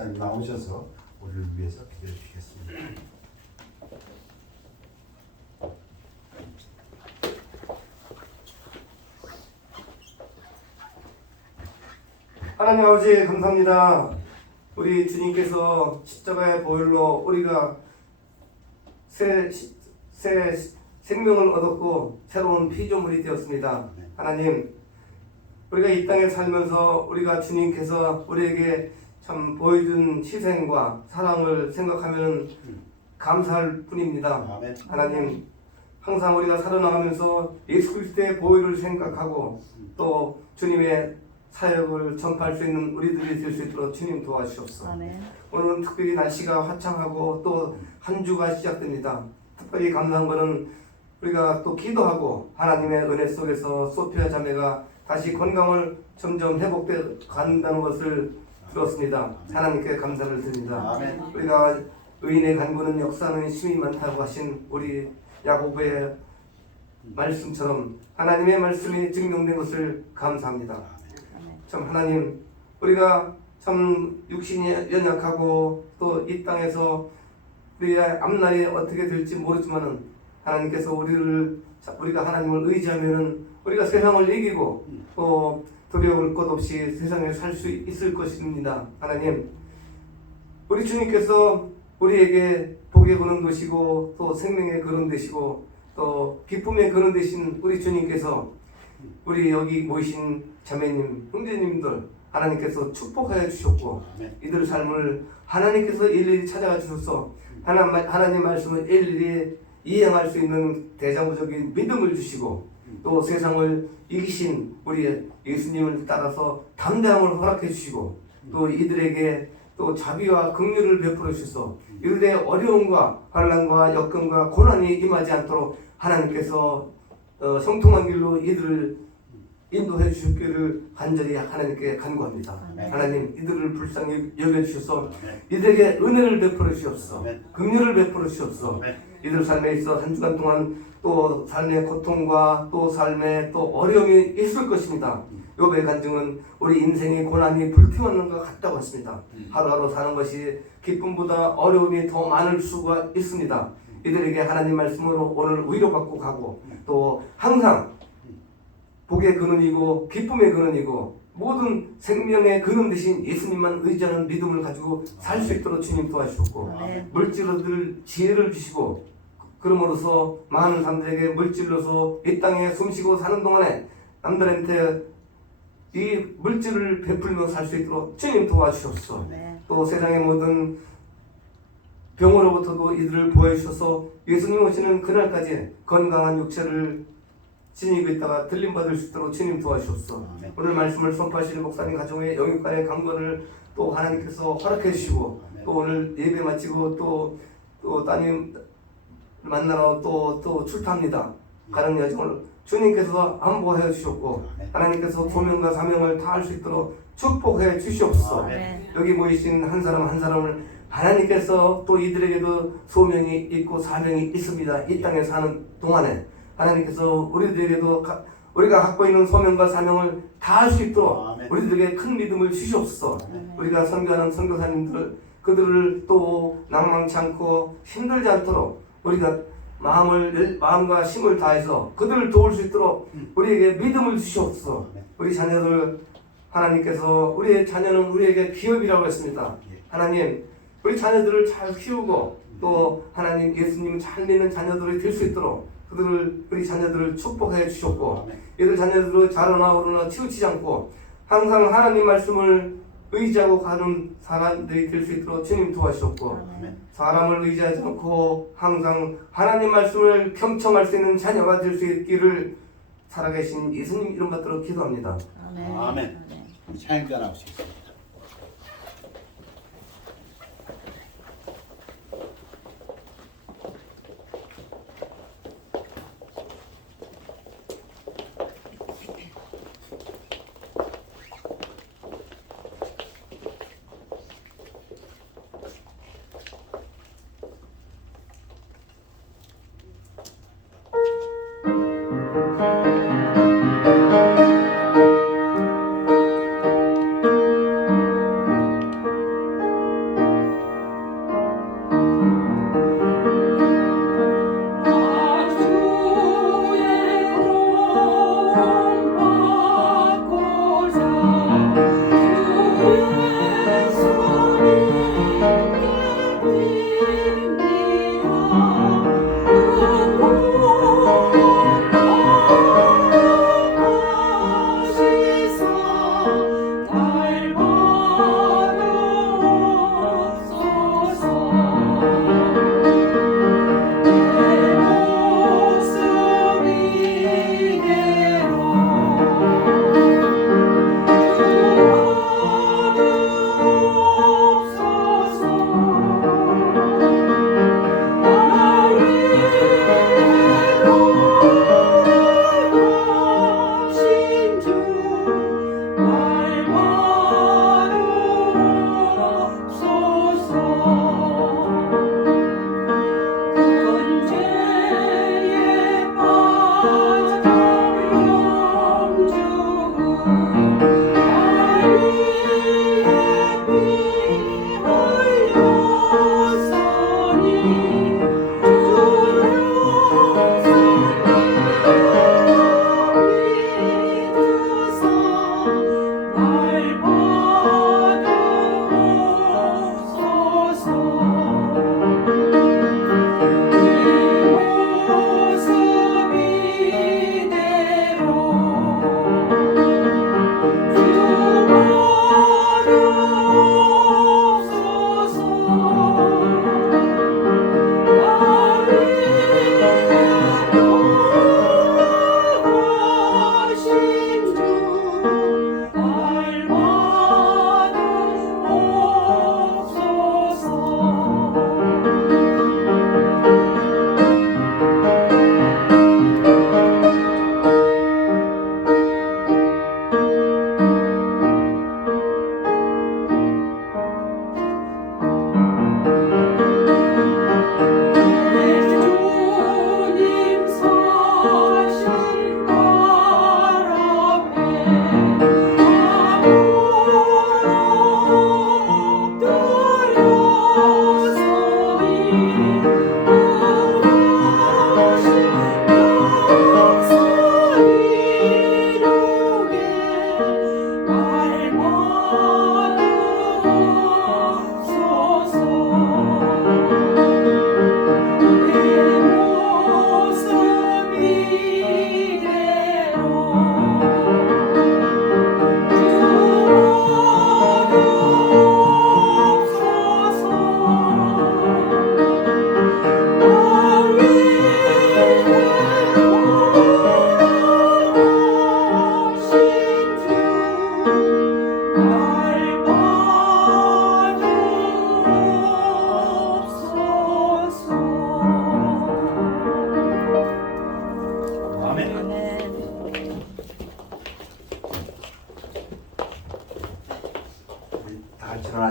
목사님 나오셔서 우리를 위해서 기도해 주시겠습니다. 하나님 아버지 감사합니다. 우리 주님께서 십자가의 보혈로 우리가 새 생명을 얻었고 새로운 피조물이 되었습니다. 하나님, 우리가 이 땅에 살면서 우리가 주님께서 우리에게 참 보여준 희생과 사랑을 생각하면 감사할 뿐입니다. 하나님, 항상 우리가 살아나가면서 예수 그리스도의 보혈을 생각하고 또 주님의 사역을 전파할 수 있는 우리들이 될 수 있도록 주님 도와주시옵소서. 오늘은 특별히 날씨가 화창하고 또 한 주가 시작됩니다. 특별히 감사한 것은 우리가 또 기도하고 하나님의 은혜 속에서 소피아 자매가 다시 건강을 점점 회복돼 간다는 것을 들었습니다. 하나님께 감사를 드립니다. 우리가 의인의 간구는 역사는 힘이 많다고 하신 우리 야고보의 말씀처럼 하나님의 말씀이 증명된 것을 감사합니다. 참 하나님, 우리가 참 육신이 연약하고 또 이 땅에서 우리의 앞날이 어떻게 될지 모르지만은 하나님께서 우리가 하나님을 의지하면은 우리가 세상을 이기고 또 두려울 것 없이 세상에 살 수 있을 것입니다. 하나님, 우리 주님께서 우리에게 복의 근원 되시고 또 생명의 근원 되시고 또 기쁨의 근원 되신 우리 주님께서 우리 여기 모이신 자매님, 형제님들 하나님께서 축복하여 주셨고 이들 삶을 하나님께서 일일이 찾아가 주셔서 하나님 말씀을 일일이 이행할 수 있는 대장부적인 믿음을 주시고 또 세상을 이기신 우리 예수님을 따라서 담대함을 허락해 주시고 또 이들에게 또 자비와 긍휼을 베풀어 주셔서 이들의 어려움과 환난과 역경과 고난이 임하지 않도록 하나님께서 성통한 길로 이들을 인도해 주시기를 간절히 하나님께 간구합니다. 하나님, 이들을 불쌍히 여겨주셔서 이들에게 은혜를 베풀어 주옵소서, 긍휼을 베풀어 주옵소서. 이들 삶에 있어 한 주간 동안 또 삶의 고통과 또 삶의 또 어려움이 있을 것입니다. 욥의 간증은 우리 인생의 고난이 불태우는 것 같다고 했습니다. 하루하루 사는 것이 기쁨보다 어려움이 더 많을 수가 있습니다. 이들에게 하나님 말씀으로 오늘 위로받고 가고 또 항상 복의 근원이고 기쁨의 근원이고 모든 생명의 근원 되신 예수님만 의지하는 믿음을 가지고 살 수 있도록 주님 도와주셨고 물질로들 지혜를 주시고 그러므로서 많은 사람들에게 물질로서 이 땅에 숨쉬고 사는 동안에 남들한테 이 물질을 베풀며 살 수 있도록 주님 도와주셨소. 또 세상의 모든 병으로부터도 이들을 보여주셔서 예수님 오시는 그날까지 건강한 육체를 지니고 있다가 들림받을 수 있도록 주님 도와주셨소. 오늘 말씀을 선포하시는 목사님 가정의 영육간의 강건을 또 하나님께서 허락해 주시고 또 오늘 예배 마치고 또 따님 만나러 또 출타합니다. 가는 여정을 주님께서 안보해 주셨고 하나님께서 소명과 사명을 다할 수 있도록 축복해 주시옵소서. 여기 모이신 한 사람 한 사람을 하나님께서 또 이들에게도 소명이 있고 사명이 있습니다. 이 땅에 사는 동안에 하나님께서 우리들에게도 우리가 갖고 있는 소명과 사명을 다할 수 있도록 우리들에게 큰 믿음을 주시옵소서. 우리가 선교하는 선교사님들 그들을 또 낭망치 않고 힘들지 않도록 우리가 마음과 힘을 다해서 그들을 도울 수 있도록 우리에게 믿음을 주시옵소서. 우리 자녀들 하나님께서 우리의 자녀는 우리에게 기업이라고 했습니다. 하나님, 우리 자녀들을 잘 키우고 또 하나님 예수님 잘 믿는 자녀들이 될 수 있도록 우리 자녀들을 축복해 주셨고 이들 자녀들을 자라나 오르나 치우치지 않고 항상 하나님 말씀을 의지하고 가는 사람들이 될 수 있도록 주님 도와주셨고 사람을 의지하지 않고 항상 하나님 말씀을 경청할 수 있는 자녀가 될 수 있기를 살아계신 예수님 이름 받들어 기도합니다. 아멘. 찬양가 나오시겠습니다.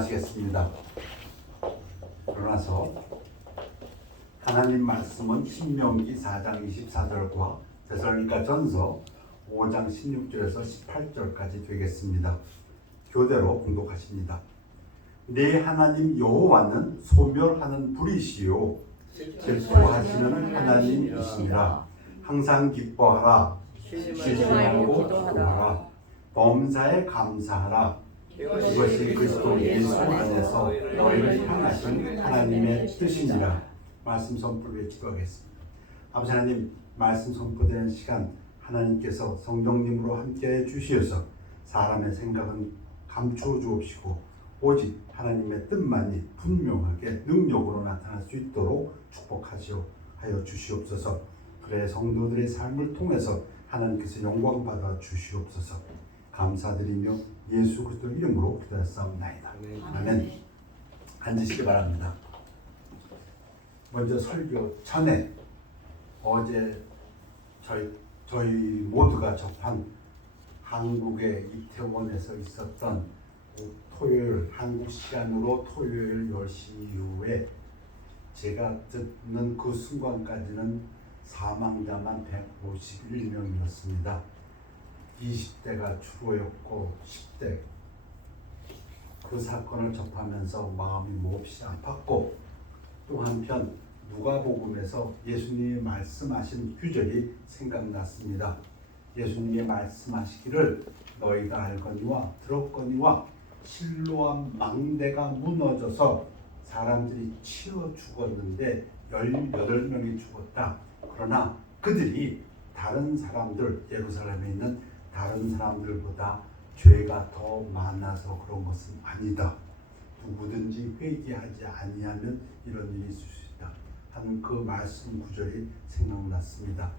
일어나시겠습니다. 일어나서 하나님 말씀은 신명기 4장 24절과 데살로니가 전서 5장 16절에서 18절까지 되겠습니다. 교대로 공독하십니다. 내 하나님 여호와는 소멸하는 불이시요 질투하시는 하나님이시니라. 항상 기뻐하라. 쉬지 말고 기도하라. 범사에 감사하라. 이것이 그리스도 예수 안에서 너희를 향하신 하나님의 뜻이니라. 말씀 선포를 기도하겠습니다. 아버지 하나님, 말씀 선포되는 시간 하나님께서 성령님으로 함께해 주시어서 사람의 생각은 감추어 주옵시고 오직 하나님의 뜻만이 분명하게 능력으로 나타날 수 있도록 축복하시어 하여 주시옵소서. 그래 성도들의 삶을 통해서 하나님께서 영광 받아 주시옵소서. 감사드리며 예수 그리스도 이름으로 기도하옵나이다. 아멘. 앉으시기 바랍니다. 먼저 설교 전에 어제 저희 모두가 접한 한국의 이태원에서 있었던 토요일 한국 시간으로 토요일 10시 이후에 제가 듣는 그 순간까지는 사망자만 151명이었습니다. 20대가 주로였고 10대. 그 사건을 접하면서 마음이 몹시 아팠고 또 한편 누가복음에서 예수님이 말씀하신 규절이 생각났습니다. 예수님이 말씀하시기를 너희가 알거니와 들었거니와 실로암 망대가 무너져서 사람들이 치어 죽었는데 18명이 죽었다. 그러나 그들이 다른 사람들, 예루살렘에 있는 다른 사람들보다 죄가 더 많아서 그런 것은 아니다. 누구든지 회개하지 아니하면 이런 일이 있을 수 있다 하는 그 말씀 구절이 생각났습니다.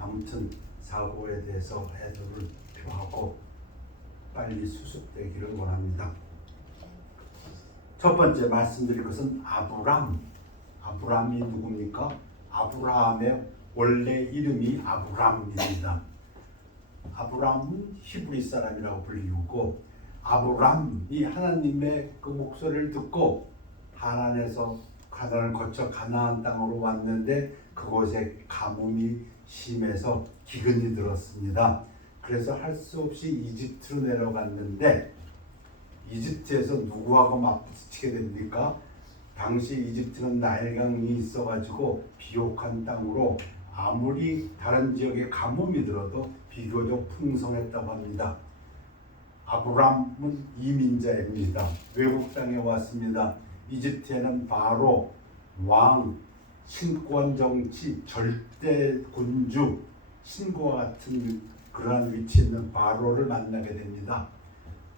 아무튼 사고에 대해서 애도를 표하고 빨리 수습되기를 원합니다. 첫 번째 말씀드릴 것은 아브람이 누굽니까? 아브라함의 원래 이름이 아브람입니다. 아브람은 히브리 사람이라고 불리우고 아브람이 하나님의 그 목소리를 듣고 하란에서 가나안을 거쳐 가나안 땅으로 왔는데 그곳에 가뭄이 심해서 기근이 들었습니다. 그래서 할 수 없이 이집트로 내려갔는데 이집트에서 누구하고 맞부딪히게 됩니까? 당시 이집트는 나일강이 있어가지고 비옥한 땅으로 아무리 다른 지역에 가뭄이 들어도 비교적 풍성했다고 합니다. 아브람은 이민자입니다. 외국 땅에 왔습니다. 이집트에는 바로 왕, 신권 정치, 절대 군주, 신과 같은 그러한 위치에 있는 바로를 만나게 됩니다.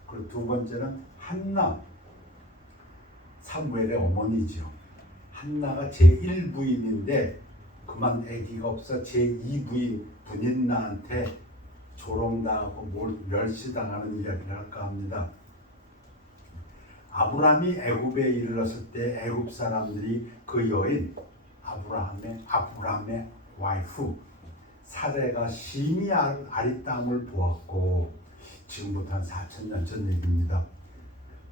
그리고 두 번째는 한나, 사무엘의 어머니죠. 한나가 제1부인인데 그만 아기가 없어 제2부인 분인나한테 조롱당하고 멸시당하는 이야기를 할까 합니다. 아브람이 애굽에 이르렀을 때 애굽 사람들이 그 여인 아브람의 와이프 사레가 심히 아리따움을 보았고 지금부터 한 4,000년 전 얘기입니다.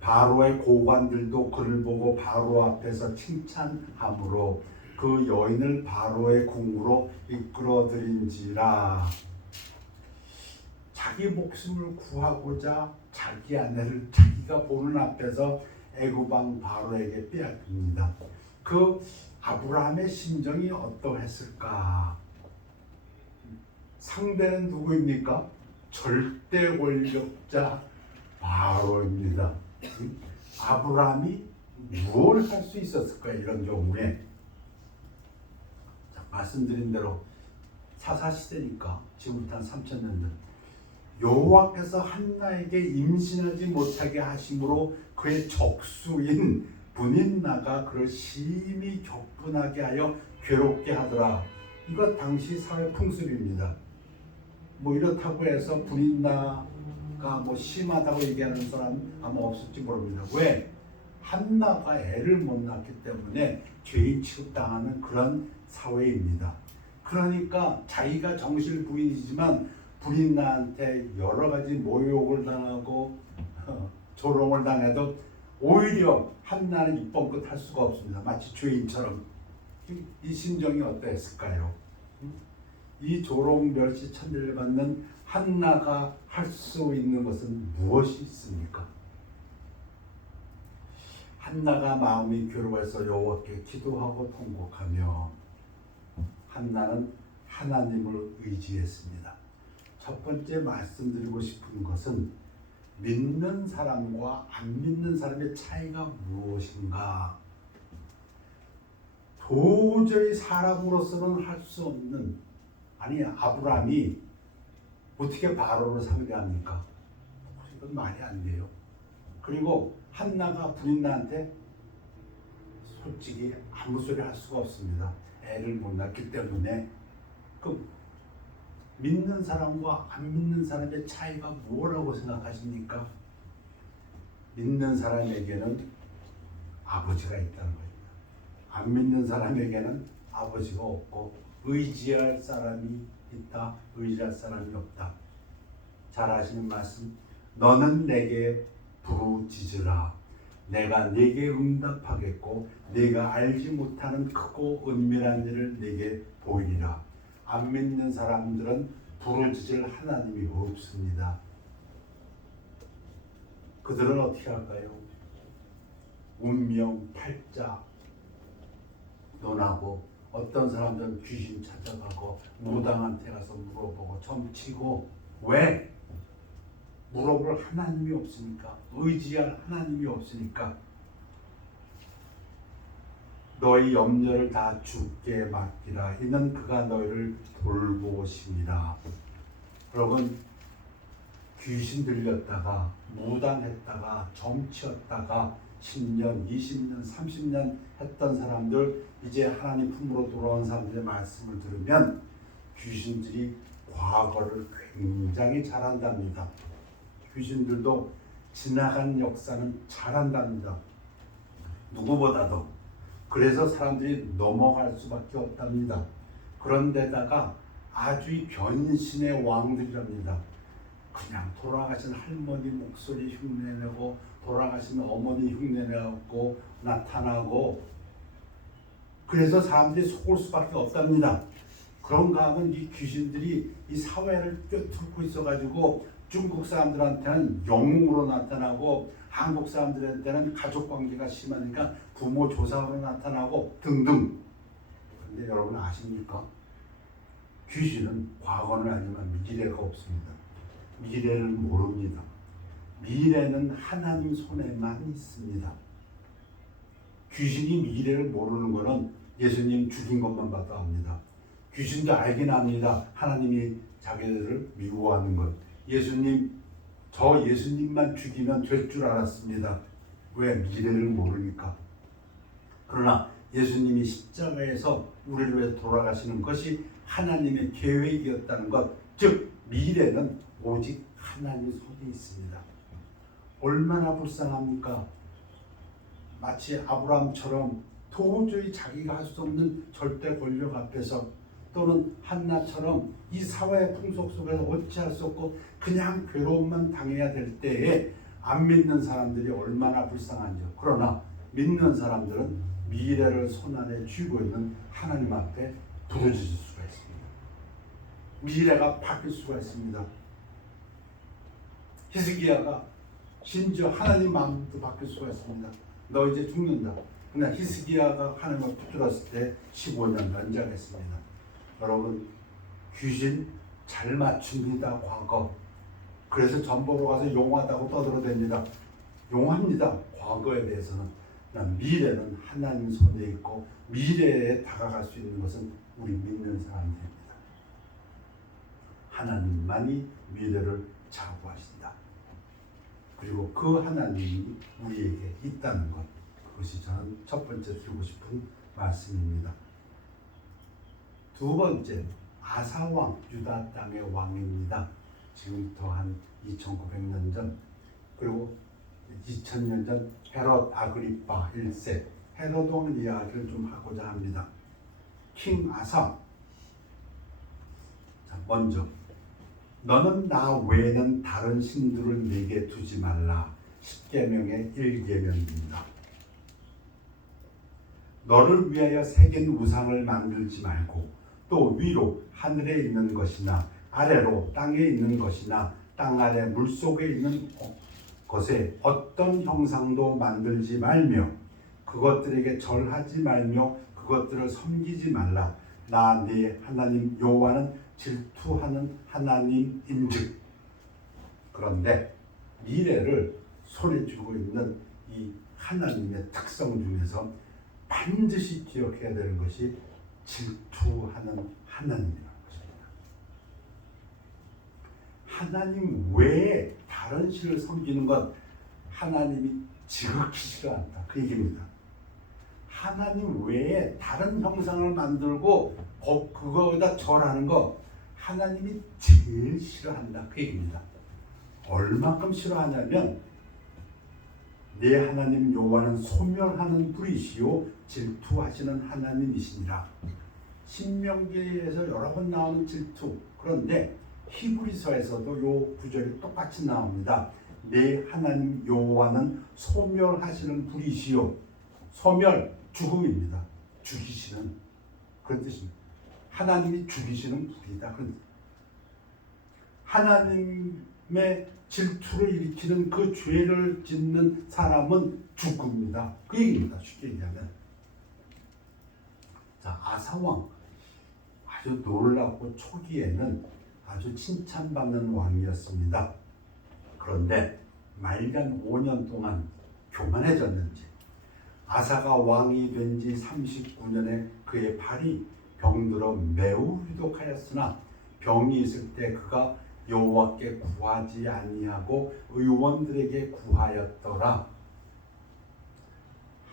바로의 고관들도 그를 보고 바로 앞에서 칭찬함으로 그 여인을 바로의 궁으로 이끌어들인지라. 자기 목숨을 구하고자 자기 아내를 자기가 보는 앞에서 애굽왕 바로에게 빼앗깁니다. 그 아브라함의 심정이 어떠했을까? 상대는 누구입니까? 절대 권력자 바로입니다. 아브라함이 무엇을 할 수 있었을까? 이런 경우에 자, 말씀드린 대로 사사시대니까 지금부터 한 3,000년 전 여호와께서 한나에게 임신하지 못하게 하심으로 그의 적수인 분인나가 그를 심히 격분하게 하여 괴롭게 하더라. 이거 당시 사회 풍습입니다. 뭐 이렇다고 해서 분인나가 뭐 심하다고 얘기하는 사람 아마 없을지 모릅니다. 왜? 한나가 애를 못 낳기 때문에 죄인 취급당하는 그런 사회입니다. 그러니까 자기가 정실 부인이지만 분인나한테 여러 가지 모욕을 당하고 조롱을 당해도 오히려 한나는 입번 끝 할 수가 없습니다. 마치 죄인처럼. 이 심정이 어떠했을까요? 이 조롱 멸시 천대를 받는 한나가 할 수 있는 것은 무엇이 있습니까? 한나가 마음이 괴로워서 여호와께 기도하고 통곡하며 한나는 하나님을 의지했습니다. 첫 번째 말씀드리고 싶은 것은 믿는 사람과 안 믿는 사람의 차이가 무엇인가? 도저히 사람으로서는 할 수 없는, 아니 아브라함이 어떻게 바로를 상대합니까? 이건 말이 안 돼요. 그리고 한나가 부인나한테 솔직히 아무 소리 할 수가 없습니다. 애를 못 낳기 때문에. 그 믿는 사람과 안 믿는 사람의 차이가 뭐라고 생각하십니까? 믿는 사람에게는 아버지가 있다는 겁니다. 안 믿는 사람에게는 아버지가 없고 의지할 사람이 있다, 의지할 사람이 없다. 잘 아시는 말씀, 너는 내게 부르짖으라. 내가 네게 응답하겠고 네가 알지 못하는 크고 은밀한 일을 네게 보이리라. 안 믿는 사람들은 부르짖을 하나님이 없습니다. 그들은 어떻게 할까요? 운명, 팔자 논하고, 어떤 사람들은 귀신 찾아가고 무당한테 가서 물어보고 점치고. 왜? 물어볼 하나님이 없으니까, 의지할 하나님이 없으니까. 너희 염려를 다 주께 맡기라. 이는 그가 너희를 돌보심이라. 여러분, 귀신 들렸다가 무당했다가 점치었다가 10년, 20년, 30년 했던 사람들, 이제 하나님 품으로 돌아온 사람들의 말씀을 들으면 귀신들이 과거를 굉장히 잘한답니다. 귀신들도 지나간 역사는 잘한답니다. 누구보다도. 그래서 사람들이 넘어갈 수밖에 없답니다. 그런데다가 아주 변신의 왕들이랍니다. 그냥 돌아가신 할머니 목소리 흉내내고 돌아가신 어머니 흉내내고 나타나고, 그래서 사람들이 속을 수밖에 없답니다. 그런가 하면 이 귀신들이 이 사회를 꿰뚫고 있어가지고 중국 사람들한테는 영웅으로 나타나고 한국 사람들한테는 가족관계가 심하니까 부모 조상으로 나타나고 등등. 그런데 여러분 아십니까? 귀신은 과거는 알지만 미래가 없습니다. 미래를 모릅니다. 미래는 하나님 손에만 있습니다. 귀신이 미래를 모르는 것은 예수님 죽인 것만 봐도 압니다. 귀신도 알긴 합니다. 하나님이 자기들을 미워하는 것. 저 예수님만 죽이면 될 줄 알았습니다. 왜? 미래를 모르니까. 그러나 예수님이 십자가에서 우리를 위해 돌아가시는 것이 하나님의 계획이었다는 것, 즉 미래는 오직 하나님 손에 있습니다. 얼마나 불쌍합니까? 마치 아브라함처럼 도저히 자기가 할 수 없는 절대 권력 앞에서, 또는 한나처럼 이 사회의 풍속 속에서 어찌할 수 없고 그냥 괴로움만 당해야 될 때에 안 믿는 사람들이 얼마나 불쌍한지요. 그러나 믿는 사람들은 미래를 손안에 쥐고 있는 하나님 앞에 부르짖을 수가 있습니다. 미래가 바뀔 수가 있습니다. 히스기야가 심지어 하나님 마음도 바뀔 수가 있습니다. 너 이제 죽는다. 그러나 히스기야가 하나님을 붙들었을 때 15년 연장했습니다. 여러분, 귀신 잘 맞춥니다. 과거. 그래서 전보로 가서 용하다고 떠들어댑니다. 용합니다. 과거에 대해서는. 미래는 하나님 손에 있고 미래에 다가갈 수 있는 것은 우리 믿는 사람들입니다. 하나님만이 미래를 자구하신다. 그리고 그 하나님이 우리에게 있다는 것, 그것이 저는 첫 번째 드리고 싶은 말씀입니다. 두 번째, 아사왕, 유다 땅의 왕입니다. 지금부터 한 2900년 전, 그리고 2000년 전 헤롯 아그리파 1세, 헤롯 왕 이야기를 좀 하고자 합니다. 킹 아사. 자, 먼저 너는 나 외에는 다른 신들을 내게 두지 말라. 십계명의 1계명입니다. 너를 위하여 새긴 우상을 만들지 말고 또 위로 하늘에 있는 것이나 아래로 땅에 있는 것이나 땅 아래 물속에 있는 것에 어떤 형상도 만들지 말며 그것들에게 절하지 말며 그것들을 섬기지 말라. 나 네 하나님 여호와는 질투하는 하나님인즉. 그런데 미래를 손에 쥐고 있는 이 하나님의 특성 중에서 반드시 기억해야 되는 것이 질투하는 하나님이라는 것입니다. 하나님 외에 다른 신을 섬기는 것 하나님이 지극히 싫어한다. 그 얘기입니다. 하나님 외에 다른 형상을 만들고 그거에다 절하는 거 하나님이 제일 싫어한다. 그 얘기입니다. 얼마큼 싫어하냐면 내 하나님 여호와는 소멸하는 불이시요 질투하시는 하나님이시니라. 신명기에서 여러 번 나오는 질투. 그런데 히브리서에서도 요 구절이 똑같이 나옵니다. 내 하나님 여호와는 소멸하시는 불이시요. 소멸, 죽음입니다. 죽이시는 그런 뜻입니다. 하나님이 죽이시는 불이다. 하나님의 질투를 일으키는 그 죄를 짓는 사람은 죽습니다. 그 얘기입니다. 쉽게 얘기하면. 자, 아사왕 아주 놀랍고 초기에는 아주 칭찬받는 왕이었습니다. 그런데 말간 5년 동안 교만해졌는지 아사가 왕이 된 지 39년에 그의 발이 병들어 매우 위독하였으나 병이 있을 때 그가 여호와께 구하지 아니하고 의원들에게 구하였더라.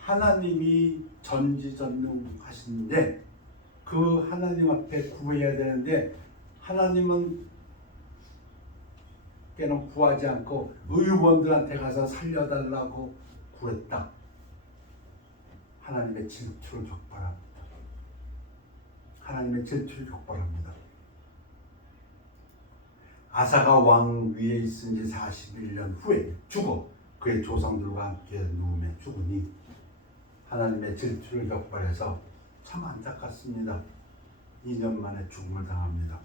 하나님이 전지전능하신데 그 하나님 앞에 구해야 되는데 하나님은 걔는 구하지 않고 의원들한테 가서 살려달라고 구했다. 하나님의 질투를 격발합니다. 하나님의 질투를 격발합니다. 아사가 왕 위에 있은 지 41년 후에 죽어 그의 조상들과 함께 누움에 죽으니 하나님의 질투를 격발해서 참 안타깝습니다. 2년 만에 죽음을 당합니다.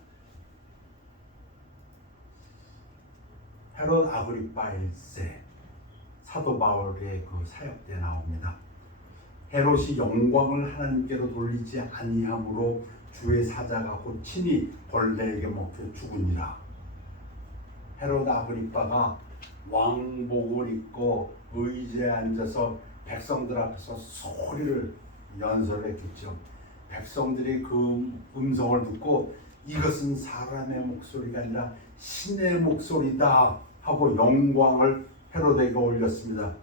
헤롯 아그리파 1세 사도 바울의 그 사역 때 나옵니다. 헤롯이 영광을 하나님께로 돌리지 아니함으로 주의 사자가 곧 친히 벌레에게 먹혀 죽으니라. 헤롯 아그리파가 왕복을 입고 의자에 앉아서 백성들 앞에서 소리를 연설했겠죠. 백성들이 그 음성을 듣고 이것은 사람의 목소리가 아니라 신의 목소리다 하고 영광을 헤롯에게 올렸습니다.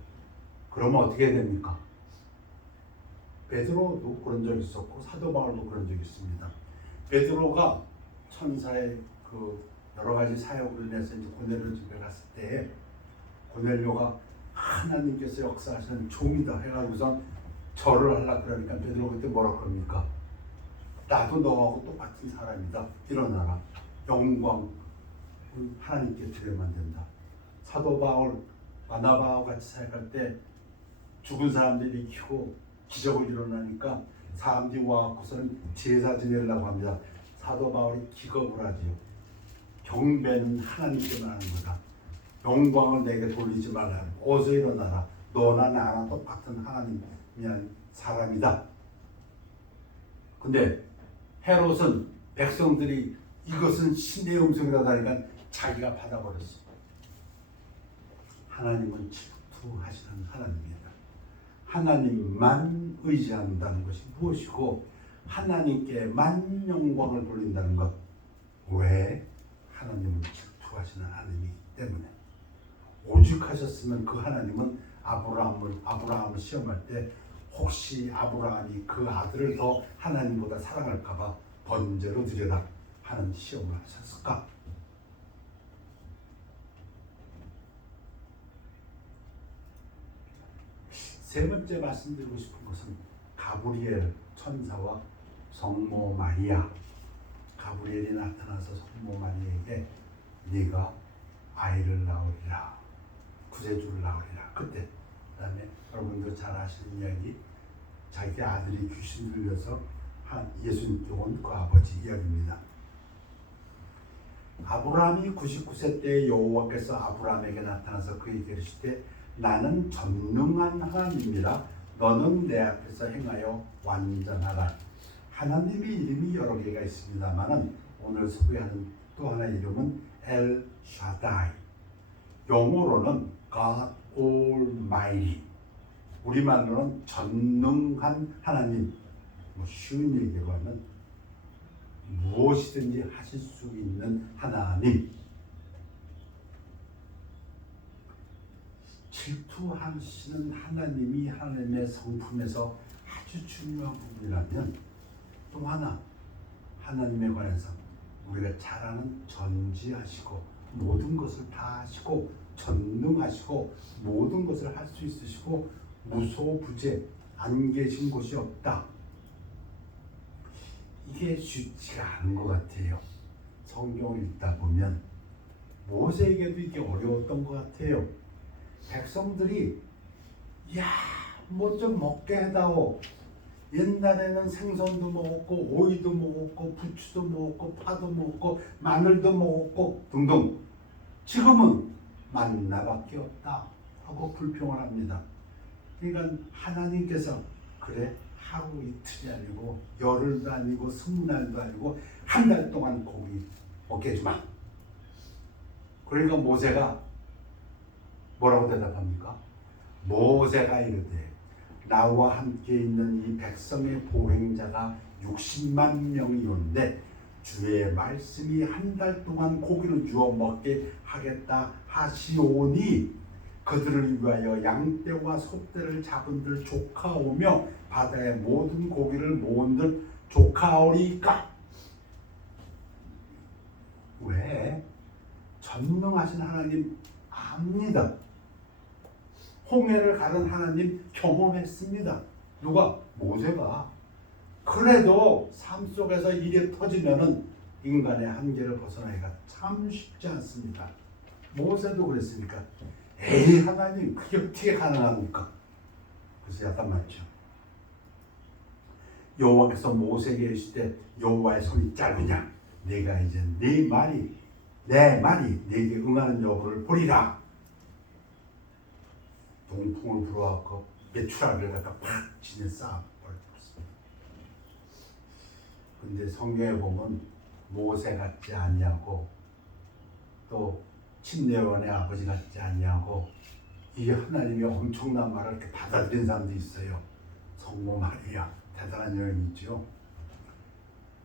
그러면 어떻게 됩니까? 베드로도 그런 적이 있었고 사도 바울도 그런 적이 있습니다. 베드로가 천사의 그 여러 가지 사역을 내서 이제 고넬료 집에 갔을 때 고넬료가 하나님께서 역사하시는 종이다 해가지고서 절을 하려고 그러니까 베드로 그때 뭐라 그럽니까? 나도 너하고 똑같은 사람이다. 일어나라. 영광 하나님께 드려야만 된다. 사도 바울, 바나바와 같이 사역할 때 죽은 사람들이 일으키고 기적을 일어나니까 사람들이 와갖고서는 제사 지내려고 합니다. 사도 바울이 기겁을 하지요. 경배는 하나님께만 하는 거다. 영광을 내게 돌리지 말라. 어서 일어나라. 너나 나나 똑같은 하나님의 사람이다. 근데 헤롯은 백성들이 이것은 신의 음성이라고 하니까 자기가 받아버렸어. 하나님은 질투하시는 하나님입니다. 하나님만 의지한다는 것이 무엇이고 하나님께만 영광을 돌린다는 것. 왜? 하나님은 질투하시는 하나님이기 때문에. 오죽하셨으면 그 하나님은 아브라함을 시험할 때 혹시 아브라함이 그 아들을 더 하나님보다 사랑할까봐 번제로 드려라 하는 시험을 하셨을까? 세 번째 말씀드리고 싶은 것은 가브리엘 천사와 성모 마리아. 가브리엘이 나타나서 성모 마리아에게 네가 아이를 낳으리라, 구세주를 낳으리라 그때. 그다음에 여러분도 잘 아시는 이야기, 자기 아들이 귀신 들려서 한 예수님께 온 그 아버지 이야기입니다. 아브라함이 99세 때 여호와께서 아브라함에게 나타나서 그에게 이르시되 나는 전능한 하나님이라 너는 내 앞에서 행하여 완전하라. 하나님의 이름이 여러 개가 있습니다만은 오늘 소개하는 또 하나의 이름은 엘 샤다이, 영어로는 God Almighty, 우리말로는 전능한 하나님. 뭐 쉬운 얘기로 하면 무엇이든지 하실 수 있는 하나님. 질투하시는 하나님이 하나님의 성품에서 아주 중요한 부분이라면, 또 하나 하나님에 관해서 우리가 잘 아는 전지하시고 모든 것을 다 하시고 전능하시고 모든 것을 할 수 있으시고 무소부재, 안 계신 곳이 없다. 이게 쉽지가 않은 것 같아요. 성경을 읽다 보면 모세에게도 이게 어려웠던 것 같아요. 백성들이 뭐 좀 먹게 해다오. 옛날에는 생선도 먹었고 오이도 먹었고 부추도 먹었고 파도 먹었고 마늘도 먹었고 등등. 지금은 만나밖에 없다 하고 불평을 합니다. 그러니까 하나님께서 그래 하루 이틀이 아니고 열흘도 아니고 20날도 아니고 한 달 동안 고기 먹게 해주마. 그러니까 모세가 뭐라고 대답합니까? 모세가 이르되 나와 함께 있는 이 백성의 보행자가 60만 명이온데 주의 말씀이 한 달 동안 고기를 주어 먹게 하겠다 하시오니 그들을 위하여 양떼와 소떼를 잡은들 조카오며 바다의 모든 고기를 모은들 조카오리까. 왜? 전능하신 하나님 압니다. 홍해를 가른 하나님 경험했습니다. 누가? 모세가. 그래도 삶 속에서 일이 터지면은 인간의 한계를 벗어나기가 참 쉽지 않습니다. 모세도 그랬으니까 에이 하나님 그게 어떻게 가능합니까? 그래서 약간 말이죠. 여호와께서 모세에게 이르시되 여호와의 손이 짧으냐? 내가 이제 내 말이 네게 응하는 여부를 보리라. 동풍을 불어왔고 메추라기를 갖다 팍 지내 쌓아버렸습니다. 근데 성경에 보면 모세 같지 아니하고 또 침례원의 아버지 같지 아니하고 이 하나님의 엄청난 말을 이렇게 받아들인 사람도 있어요. 성모 마리아 대단한 여인이죠.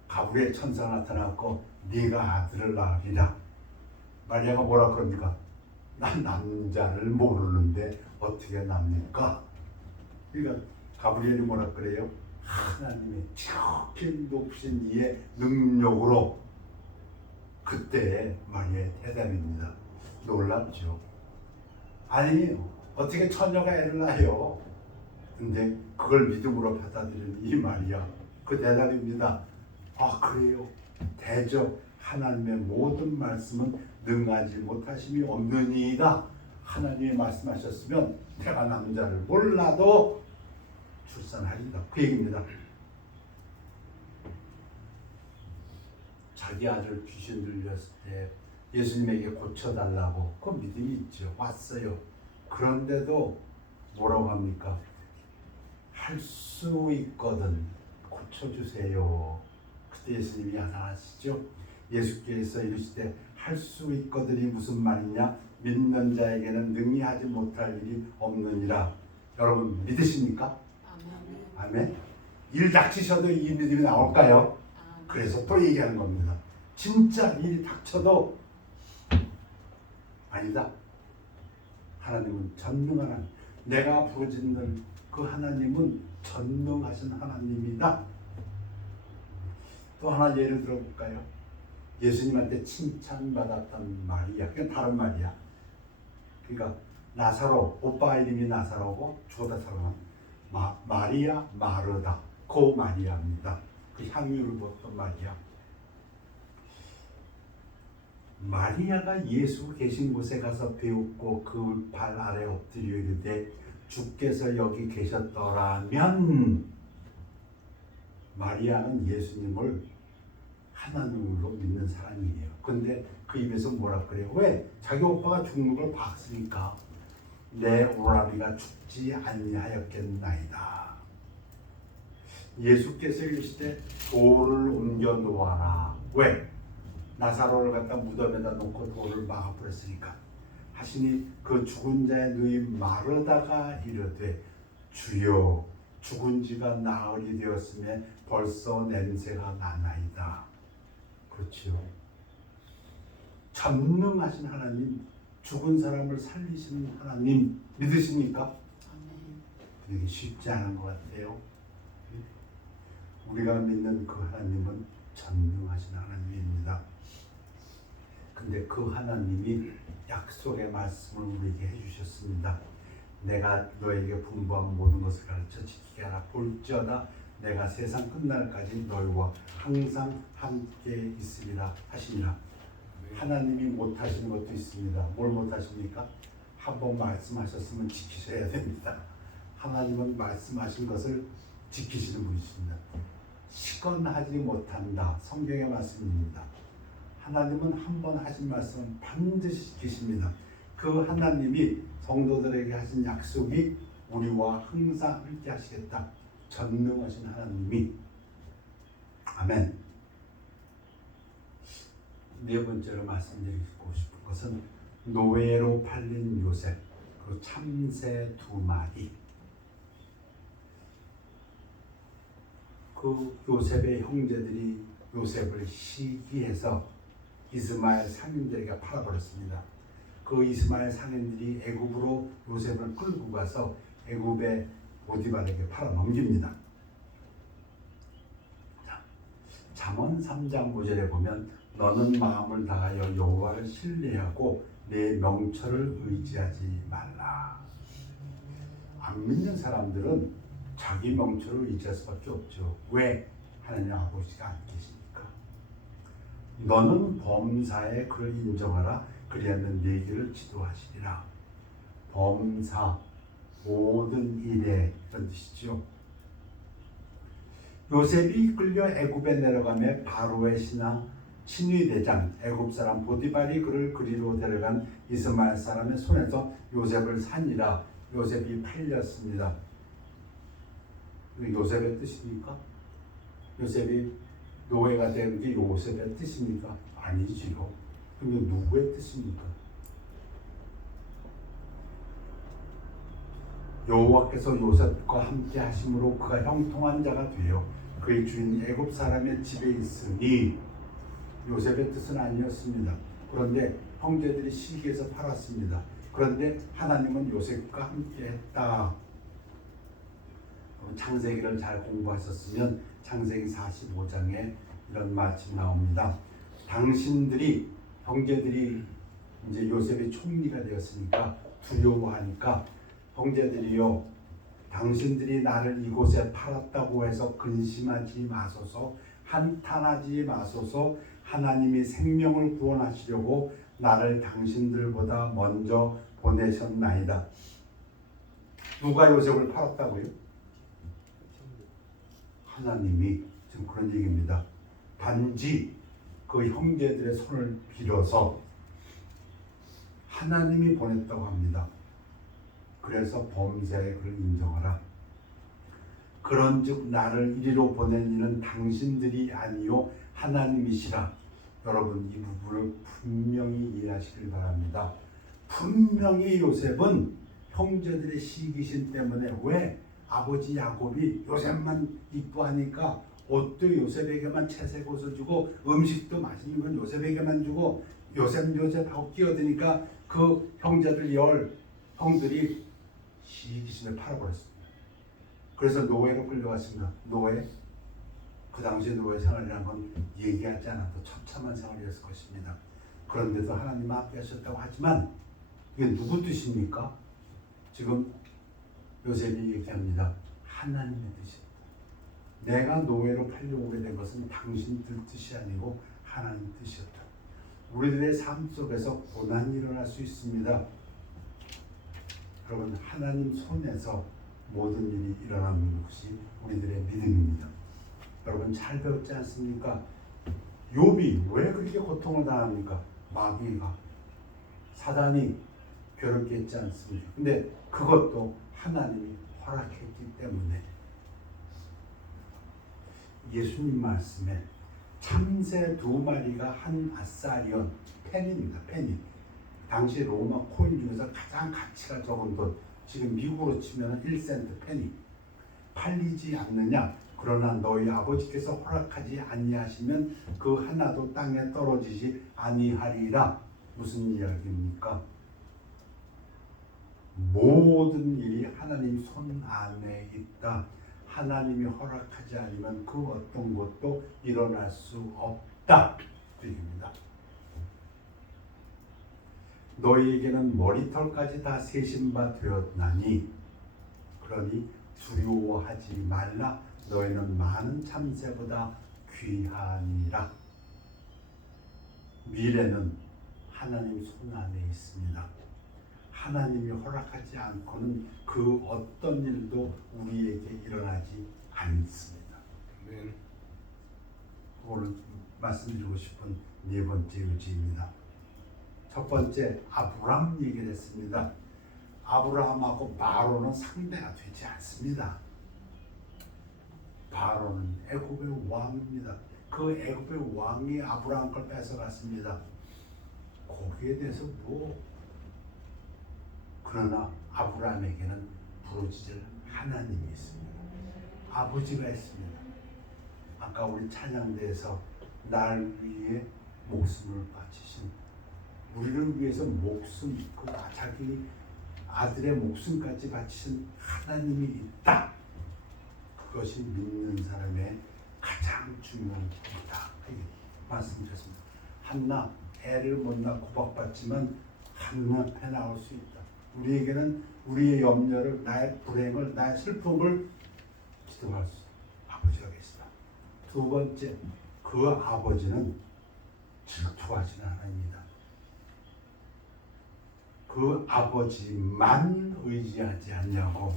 가브리엘 천사가 나타났고 네가 아들을 낳으리라. 마리아가 뭐라 그럽니까? 난 남자를 모르는데 어떻게 납니까? 그러니까 가브리엘이 뭐라 그래요? 하나님의 지극히 높으신 이의 능력으로. 그때 마리아의 대답입니다. 놀랍죠? 아니 어떻게 처녀가 애를 낳아요? 근데 그걸 믿음으로 받아들이는 이 마리아, 그 대답입니다. 아 그래요? 대저 하나님의 모든 말씀은 능하지 못하심이 없느니이다. 하나님이 말씀하셨으면 내가 남자를 몰라도 출산하리다. 그 얘기입니다. 자기 아들 귀신 들렸을 때 예수님에게 고쳐달라고 그 믿음이 있죠. 왔어요. 그런데도 뭐라고 합니까? 할 수 있거든 고쳐주세요. 그때 예수님이 나타나시죠. 예수께서 이르시되 할 수 있거든이 무슨 말이냐? 믿는 자에게는 능히 하지 못할 일이 없느니라. 여러분 믿으십니까? 아멘. 일 닥치셔도 이 믿음이 나올까요? 그래서 또 얘기하는 겁니다. 진짜 일이 닥쳐도 아니다. 하나님은 전능한 하나님. 내가 부르짖는 그 하나님은 전능하신 하나님이다. 또 하나 예를 들어볼까요? 예수님한테 칭찬받았던 마리아, 그건 다른 말이야. 그러니까 나사로, 오빠 이름이 나사로고 죽었다 살아난 마리아 마르다, 그 마리아입니다. 그 향유를 부었던 마리아. 마리아가 예수 계신 곳에 가서 배웠고 그 발 아래 엎드려 이르되 주께서 여기 계셨더라면, 마리아는 예수님을 하나님으로 믿는 사람이에요. 근데 그 입에서 뭐라 그래요? 왜? 자기 오빠가 죽는 걸 봤으니까. 내 오라비가 죽지 아니하였겠나이다. 예수께서 이르시되 돌을 옮겨 놓아라. 왜? 나사로를 갖다 무덤에다 놓고 돌을 막아버렸으니까. 하시니 그 죽은 자의 누이 마르다가 이르되 주여, 죽은 지가 나흘이 되었음에 벌써 냄새가 나나이다. 그렇지요. 전능하신 하나님, 죽은 사람을 살리시는 하나님 믿으십니까? 그게 쉽지 않은 것 같아요. 우리가 믿는 그 하나님은 전능하신 하나님입니다. 근데 그 하나님이 약속의 말씀을 우리에게 해주셨습니다. 내가 너에게 분부한 모든 것을 가르쳐 지키게 하라. 볼지어다 내가 세상 끝날까지 너희와 항상 함께 있으리라 하시니라. 하나님이 못하시는 것도 있습니다. 뭘 못하십니까? 한번 말씀하셨으면 지키셔야 됩니다. 하나님은 말씀하신 것을 지키시는 분이십니다. 시건하지 못한다. 성경의 말씀입니다. 하나님은 한 번 하신 말씀은 반드시 지키십니다. 그 하나님이 성도들에게 하신 약속이 우리와 항상 함께 하시겠다. 전능하신 하나님이. 아멘. 네 번째로 말씀드리고 싶은 것은 노예로 팔린 요셉, 그 참새 2마리. 그 요셉의 형제들이 요셉을 시기해서 이스마엘 상인들에게 팔아버렸습니다. 그 이스마엘 상인들이 애굽으로 요셉을 끌고 가서 애굽의 보디발에게 팔아넘깁니다. 잠언 3장 5절에 보면 너는 마음을 다하여 여호와를 신뢰하고 내 명철을 의지하지 말라. 안 믿는 사람들은 자기 명철을 의지할 수밖에 없죠. 왜? 하나님 아버지가 안 계시니까. 너는 범사에 그를 인정하라. 그리하면 네 길을 지도하시리라. 범사, 모든 일에, 이런 뜻이죠. 요셉이 끌려 애굽에 내려가며 바로의 신하 친위 대장 애굽 사람 보디발이 그를 그리로 데려간 이스마엘 사람의 손에서 요셉을 산이라. 요셉이 팔렸습니다. 요셉의 뜻입니까? 요셉이 노예가 된 게 요셉의 뜻입니까? 아니지요. 그게 누구의 뜻입니까? 여호와께서 요셉과 함께 하심으로 그가 형통한 자가 되어 그의 주인 애굽 사람의 집에 있으니, 요셉의 뜻은 아니었습니다. 그런데 형제들이 시기해서 팔았습니다. 그런데 하나님은 요셉과 함께 했다. 창세기를 잘 공부하셨으면 창세기 45장에 이런 말씀이 나옵니다. 당신들이, 형제들이 이제 요셉이 총리가 되었으니까 두려워하니까 형제들이요, 당신들이 나를 이곳에 팔았다고 해서 근심하지 마소서, 한탄하지 마소서. 하나님이 생명을 구원하시려고 나를 당신들보다 먼저 보내셨나이다. 누가 요셉을 팔았다고요? 하나님이. 지금 그런 얘기입니다. 단지 그 형제들의 손을 빌어서 하나님이 보냈다고 합니다. 그래서 범사에 그를 인정하라. 그런즉 나를 이리로 보낸 이는 당신들이 아니요 하나님이시라. 여러분, 이 부분을 분명히 이해하시길 바랍니다. 분명히 요셉은 형제들의 시기심 때문에, 왜? 아버지 야곱이 요셉만 이뻐하니까 옷도 요셉에게만 채색 옷을 주고 음식도 맛있는 건 요셉에게만 주고 요셉하고 끼어드니까 그 형제들 10 형들이 시기심에 팔아버렸습니다. 그래서 노예로 끌려갔습니다. 노예? 그 당시에 노예 생활이라는 건 얘기하지 않아도 처참한 생활이었을 것입니다. 그런데도 하나님 함께 하셨다고 하지만 이게 누구 뜻입니까? 지금 요셉이 얘기합니다. 하나님의 뜻입니다. 내가 노예로 팔려오게 된 것은 당신들 뜻이 아니고 하나님 뜻이었다. 우리들의 삶 속에서 고난이 일어날 수 있습니다. 여러분, 하나님 손에서 모든 일이 일어나는 것이 우리들의 믿음입니다. 여러분 잘 배웠지 않습니까? 욥이 왜 그렇게 고통을 당합니까? 마귀가, 사단이 괴롭게 했지 않습니까? 근데 그것도 하나님이 허락했기 때문에 예수님 말씀에 참새 2마리가 한 아사리온, 페니입니다. 페니. 당시 로마 코인 중에서 가장 가치가 적은 돈, 지금 미국으로 치면 1센트 페니. 팔리지 않느냐? 그러나 너희 아버지께서 허락하지 아니하시면 그 하나도 땅에 떨어지지 아니하리라. 무슨 이야기입니까? 모든 일이 하나님 손 안에 있다. 하나님이 허락하지 않으면 그 어떤 것도 일어날 수 없다. 그 얘기입니다. 너희에게는 머리털까지 다 세신 바 되었나니 그러니 두려워하지 말라. 너희는 많은 참새보다 귀하니라. 미래는 하나님 손 안에 있습니다. 하나님이 허락하지 않고는 그 어떤 일도 우리에게 일어나지 않습니다. 네. 오늘 말씀드리고 싶은 네 번째 요지입니다. 첫 번째, 아브라함 얘기를 했습니다. 아브라함하고 바로는 상대가 되지 않습니다. 바로는 애굽의 왕입니다. 그 애굽의 왕이 아브라함 걸 뺏어갔습니다. 거기에 대해서 그러나 아브라함에게는 부르짖을 하나님이 있습니다. 아버지가 있습니다. 아까 우리 찬양대에서 날 위해 목숨을 바치신, 우리를 위해서 목숨, 자기 아들의 목숨까지 바치신 하나님이 있다. 그것이 믿는 사람의 가장 중요한 일이다. 말씀드렸습니다. 한나 애를 못 낳고 고박받지만 한나 배 나올 수 있다. 우리에게는 우리의 염려를, 나의 불행을, 나의 슬픔을 기도할 수 아버지가 계시다. 두 번째, 그 아버지는 질투하시는 하나님이다. 그 아버지만 의지하지 않냐고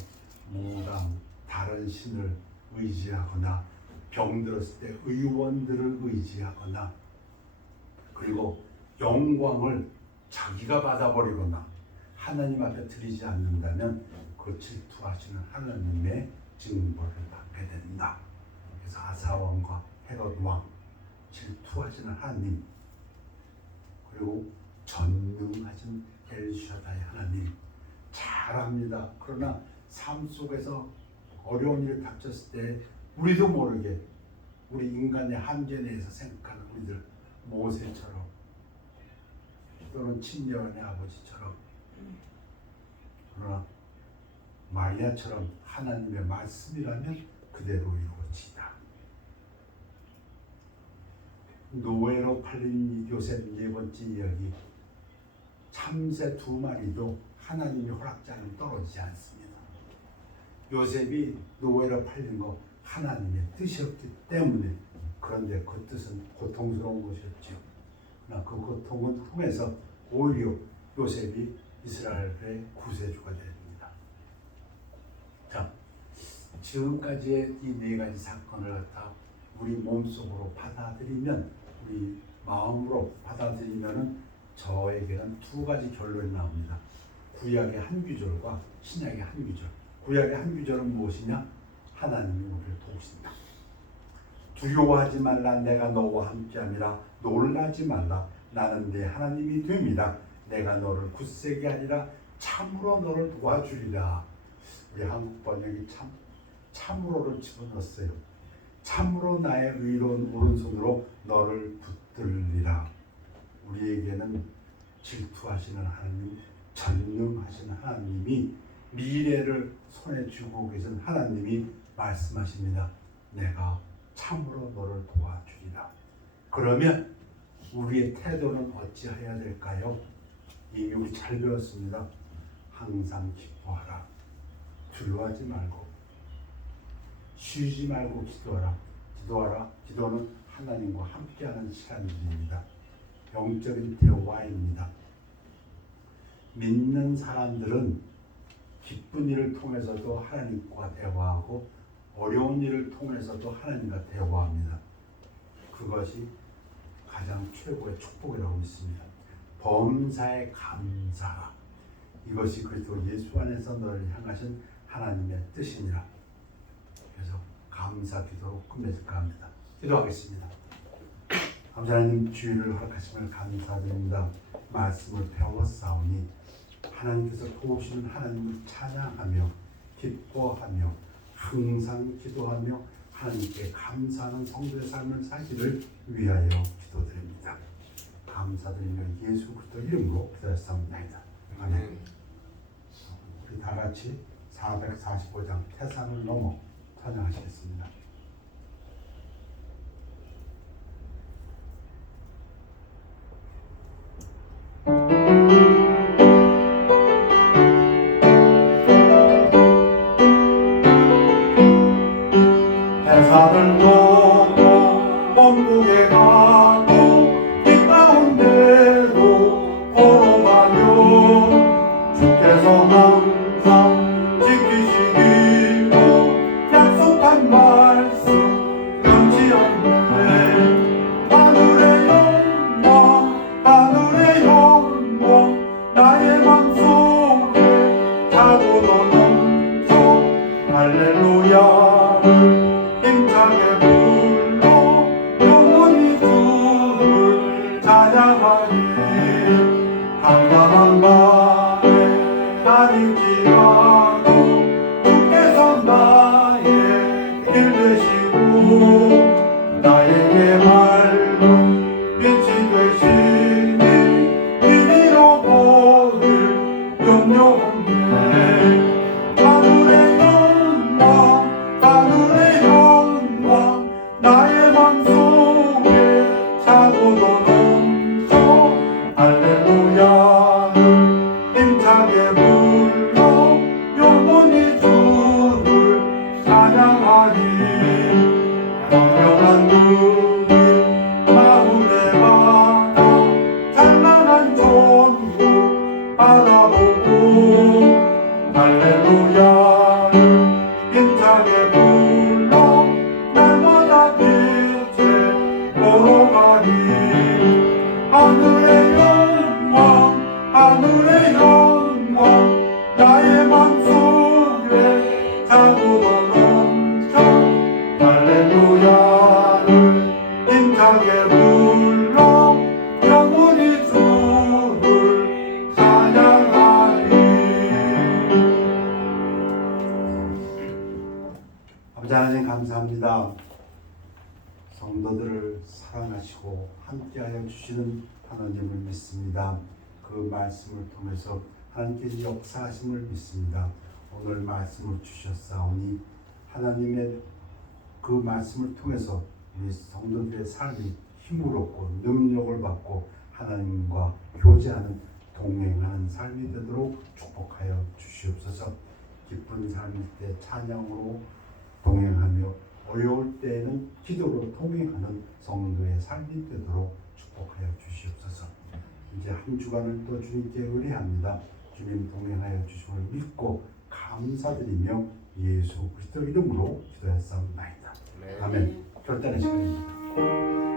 무당 다른 신을 의지하거나 병들었을 때 의원들을 의지하거나 그리고 영광을 자기가 받아버리거나 하나님 앞에 드리지 않는다면 그 질투하시는 하나님의 징벌을 받게 된다. 그래서 아사왕과 헤롯 왕, 질투하시는 하나님, 그리고 전능하신 엘샤다이 하나님 잘합니다. 그러나 삶 속에서 어려운 일을 닥쳤을 때 우리도 모르게 우리 인간의 한계 내에서 생각하는 우리들, 모세처럼 또는 친여한의 아버지처럼, 그러나 마리아처럼 하나님의 말씀이라면 그대로 이루어지다. 노예로 팔린 요셉 네 번째 이야기, 참새 2마리도 하나님이 허락지 않으면 떨어지지 않습니다. 요셉이 노예로 팔린 거 하나님의 뜻이었기 때문에, 그런데 그 뜻은 고통스러운 것이었죠. 그러나 그 고통은 후에서 오히려 요셉이 이스라엘의 구세주가 됩니다. 자, 지금까지의 이 4가지 사건을 갖다 우리 몸속으로 받아들이면, 우리 마음으로 받아들이면은 저에게는 2가지 결론이 나옵니다. 구약의 한 구절과 신약의 한 구절. 구약의 한 구절은 무엇이냐? 하나님이 우리를 도우신다. 두려워하지 말라. 내가 너와 함께함이라. 놀라지 말라. 나는 네 하나님이 됨이라. 내가 너를 굳세게 하리라. 참으로 너를 도와주리라. 우리 한국 번역이 참으로를 집어넣었어요. 참으로 나의 의로운 오른손으로 너를 붙들리라. 우리에게는 질투하시는 하나님, 전능하신 하나님이, 미래를 손에 쥐고 계신 하나님이 말씀하십니다. 내가 참으로 너를 도와주리라. 그러면 우리의 태도는 어찌해야 될까요? 이미 우리 잘 배웠습니다. 항상 기뻐하라. 두려워하지 말고, 쉬지 말고 기도하라. 기도는 하나님과 함께하는 시간입니다. 영적인 대화입니다. 믿는 사람들은 기쁜 일을 통해서도 하나님과 대화하고 어려운 일을 통해서도 하나님과 대화합니다. 그것이 가장 최고의 축복이라고 믿습니다. 범사에 감사, 이것이 그리스도 예수 안에서 너를 향하신 하나님의 뜻이니라. 그래서 감사 기도로 끝맺을까 합니다. 기도하겠습니다. 하나님, 주의를 허락하심을 감사드립니다. 말씀을 배웠사오니 하나님께서 도우시는 하나님을 찬양하며 기뻐하며 항상 기도하며 하나님께 감사하는 성도의 삶을 살기를 위하여 기도드립니다. 감사드리며 예수 그리스도 이름으로 기도했사옵나이다. 아멘. 우리 다 같이 445장 태산을 넘어 찬양하시겠습니다. 태산을 넘어 원국에 가고 이 가운데로 걸어가며 주께서 항상 지키시기로 약속한 말씀 변치 않네. 하늘의 영광 나의 맘속에 차고도 넘쳐 할렐루야를 힘차게 불러 영원히 주를 찬양하니 한가한 밤에 나를 지나도 주께서 나의 길 되시고 나에게 밝은 빛이 되시니 이리로 보일 염려 없네. 하늘의 영광 나의 맘속에 차고도 넘쳐 할렐루야를 힘차게 불러 영원히 주를 찬양하니 광명한 눈이 마음에 받아 찬란한 전부 바라보고 할렐루야를 힘차게 불러 날마다 빛에 걸어가니 하늘의 영광 나의 맘속에 차고도 넘쳐 할렐루야를 힘차게 불러 영원히 주를 찬양하니. 아버지 하나님 감사합니다. 성도들을 사랑하시고 함께하여 주시는 하나님을 믿습니다. 그 말씀을 통해서 하나님께서 역사하심을 믿습니다. 오늘 말씀을 주셨사오니 하나님의 그 말씀을 통해서 우리 성도들의 삶이 힘을 얻고 능력을 받고 하나님과 교제하는 동행하는 삶이 되도록 축복하여 주시옵소서. 기쁜 삶일 때 찬양으로 동행하며 어려울 때에는 기도로 동행하는 성도의 삶이 되도록 축복하여 주시옵소서. 이제 한 주간을 또 주님께 의뢰합니다. 주님 동행하여 주심을 믿고 감사드리며 예수 그리스도 이름으로 기도했사옵나이다. 아멘. 결단의 시간입니다.